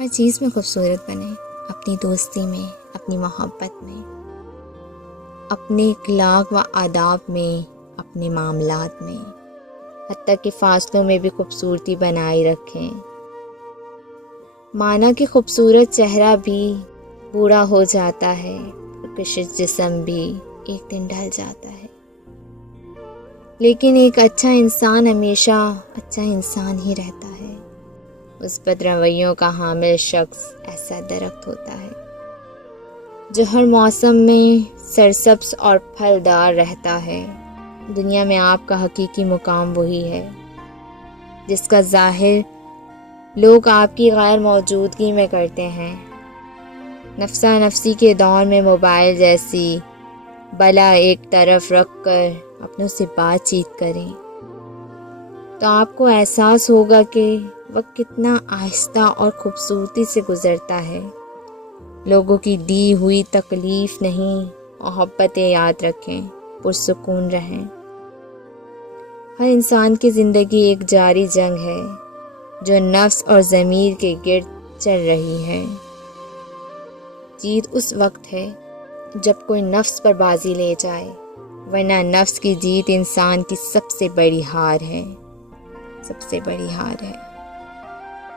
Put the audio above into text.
ہر چیز میں خوبصورت بنیں، اپنی دوستی میں، اپنی محبت میں، اپنے اخلاق و آداب میں، اپنے معاملات میں، حتیٰ کہ فاصلوں میں بھی خوبصورتی بنائی رکھیں۔ مانا کہ خوبصورت چہرہ بھی بوڑھا ہو جاتا ہے، کشش جسم بھی ایک دن ڈھل جاتا ہے، لیکن ایک اچھا انسان ہمیشہ اچھا انسان ہی رہتا ہے۔ مثبت رویوں کا حامل شخص ایسا درخت ہوتا ہے جو ہر موسم میں سرسبز اور پھلدار رہتا ہے۔ دنیا میں آپ کا حقیقی مقام وہی ہے جس کا ظاہر لوگ آپ کی غیر موجودگی میں کرتے ہیں۔ نفسا نفسی کے دور میں موبائل جیسی بلا ایک طرف رکھ کر اپنوں سے بات چیت کریں تو آپ کو احساس ہوگا کہ وقت کتنا آہستہ اور خوبصورتی سے گزرتا ہے۔ لوگوں کی دی ہوئی تکلیف نہیں، محبتیں یاد رکھیں، پرسکون رہیں۔ ہر انسان کی زندگی ایک جاری جنگ ہے جو نفس اور ضمیر کے گرد چل رہی ہے۔ جیت اس وقت ہے جب کوئی نفس پر بازی لے جائے، ورنہ نفس کی جیت انسان کی سب سے بڑی ہار ہے، سب سے بڑی ہار ہے۔